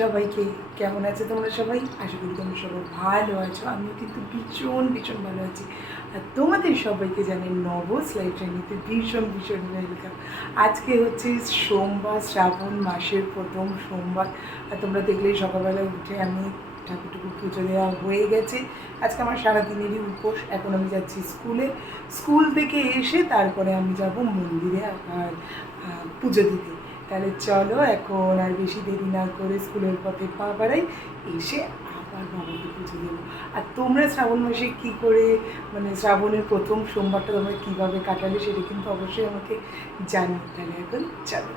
সবাইকে কেমন আছে তোমরা সবাই? আশা করি তোমরা সবাই ভালো আছো, আমিও কিন্তু ভীষণ ভীষণ ভালো আছি। আর তোমাদের সবাইকে জানি নব স্লাইড ট্রেনিতে ভীষণ ভীষণ ওয়েলকাম আজকে হচ্ছে সোমবার, শ্রাবণ মাসের প্রথম সোমবার। আর তোমরা দেখলেই সকালবেলা উঠে আমি ঠাকুর টুকুর পুজো দেওয়া হয়ে গেছে। আজকে আমার সারাদিনেরই উপোস। এখন আমি যাচ্ছি স্কুলে। স্কুল থেকে এসে তারপরে আমি যাব মন্দিরে পুজো দিতে। তাহলে চলো এখন আর বেশি দেরি না করে স্কুলের পথে পা বাড়াই, এসে আবার বাবাকে পুজো দেবো। আর তোমরা শ্রাবণ মাসে কী করে মানে শ্রাবণের প্রথম সোমবারটা তোমরা কীভাবে কাটালে সেটা কিন্তু অবশ্যই আমাকে জানো তাহলে এখন চলো।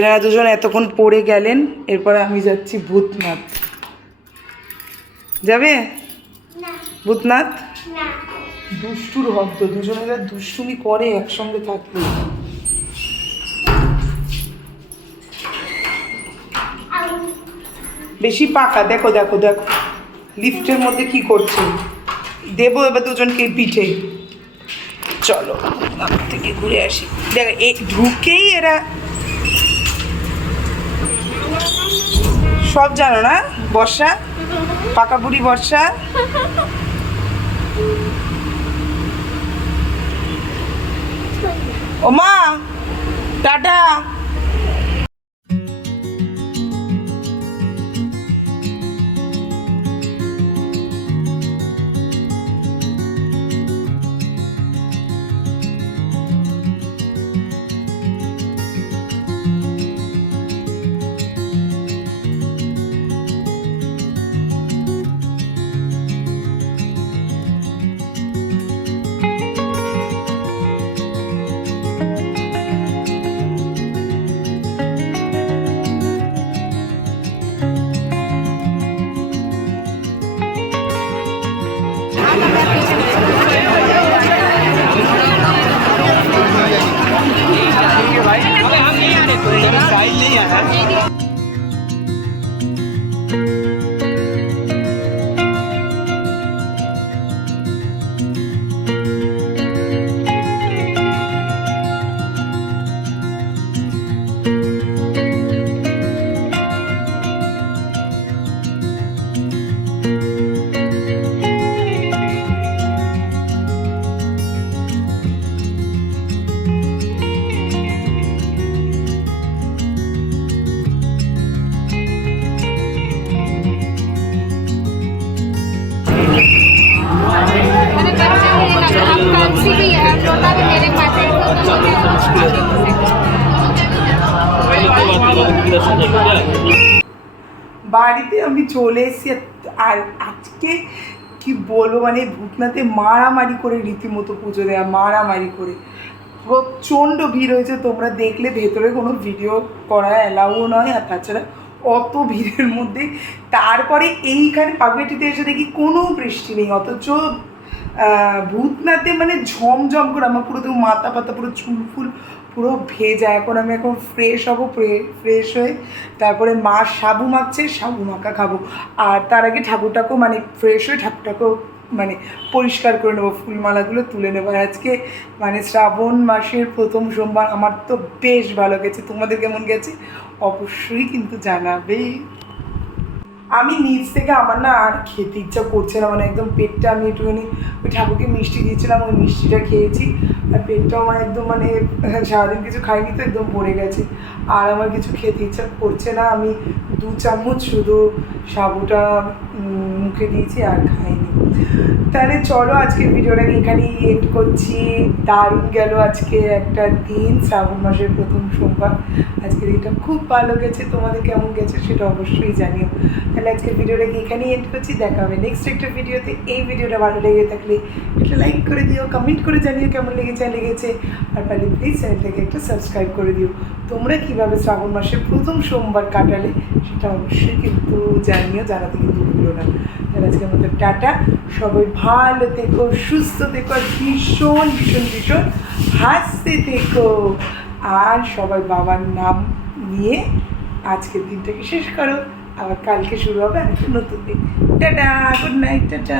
এরা দুজন এতক্ষণ পড়ে গেলেন এরপরে আমি যাচ্ছি ভূতনাথ। যাবে? ভূতনাথ? দুষ্টুর হদ্দ দুজনেরা দুষ্টুমি করে একসঙ্গে থাকলে বেশি পাকা দেখো দেখো দেখো। লিফটের মধ্যে কি করছে? দেবো এবার দুজনকে পিঠে। চলো আমার থেকে ঘুরে আসি। দেখ এই ঢুকেই এরা সব জানো না? বর্ষা পাকা বুড়ি বর্ষা। ও মা টাটা। कोई साइज़ नहीं आया বাড়িতে আমি চলে এসেছি আর- আজকে কি বলব মানে ভূতনাথে মারামারি করে রীতিমতো পুজো দেওয়া মারামারি করে। প্রচণ্ড ভিড় হয়েছে, তোমরা দেখলে ভেতরে কোনো ভিডিও করা অ্যালাউ নয়, আর তাছাড়া অত ভিড়ের মধ্যে। তারপরে এইখানে পাগলাটিতে এসে দেখি কোনো বৃষ্টি নেই, অথচ ভূতনাথে মানে ঝমঝম করে আমার পুরো তো মাথা পাতা পুরো চুল ফুল পুরো ভেজা। এখন আমি এখন ফ্রেশ হব ফ্রেশ হয়ে তারপরে মা সাবু মাখছে, সাবু মাখা খাব। আর তার আগে ঠাকুরটাকেও মানে ফ্রেশ হয়ে ঠাকুরটাকেও মানে পরিষ্কার করে নেব, ফুলমালাগুলো তুলে নেব। আজকে মানে শ্রাবণ মাসের প্রথম সোমবার, আমার তো বেশ ভালো গেছে। তোমাদের কেমন গেছে? অবশ্যই কিন্তু জানাবে। আমি নিজ থেকে আমার না আর খেতে ইচ্ছা করছে না মানে একদম পেটটা আমি একটুখানি ওই ঠাকুরকে মিষ্টি দিয়েছিলাম, ওই মিষ্টিটা খেয়েছি আর পেটটাও আমার একদম মানে সারাদিন কিছু খাইনি তো একদম ভরে গেছে। আর আমার কিছু খেতে ইচ্ছা করছে না। আমি দু চামচ শুধু সাবুটা মুখে দিয়েছি আর খাইনি। তাহলে চলো আজকে ভিডিওটাকে এখানেই এড করছি। দারুণ গেল আজকে একটা দিন, শ্রাবণ মাসের প্রথম সোমবার। আজকের দিনটা খুব ভালো গেছে। তোমাদের কেমন গেছে সেটা অবশ্যই জানিও। তাহলে আজকের ভিডিওটাকে এখানেই এড করছি। দেখা হবে নেক্সট একটা ভিডিওতে। এই ভিডিওটা ভালো লেগে থাকলে একটা লাইক করে দিও কমেন্ট করে জানিও কেমন লেগেছে লেগেছে। আর পারলে প্লিজ চ্যানেলটাকে একটা সাবস্ক্রাইব করে দিও। তোমরা কীভাবে শ্রাবণ মাসের প্রথম সোমবার কাটালে সেটা অবশ্যই কিন্তু জানিও, জানাতে কিন্তু ভুলো না। তাহলে আজকের মতো টাটা। সবাই ভালো থেকো, সুস্থ থেকো, আর ভীষণ ভীষণ ভীষণ হাসতে থেকো। আর সবাই বাবার নাম নিয়ে আজকের দিনটাকে শেষ করো। আবার কালকে শুরু হবে আরেকটা নতুন দিন। Tata good night tata.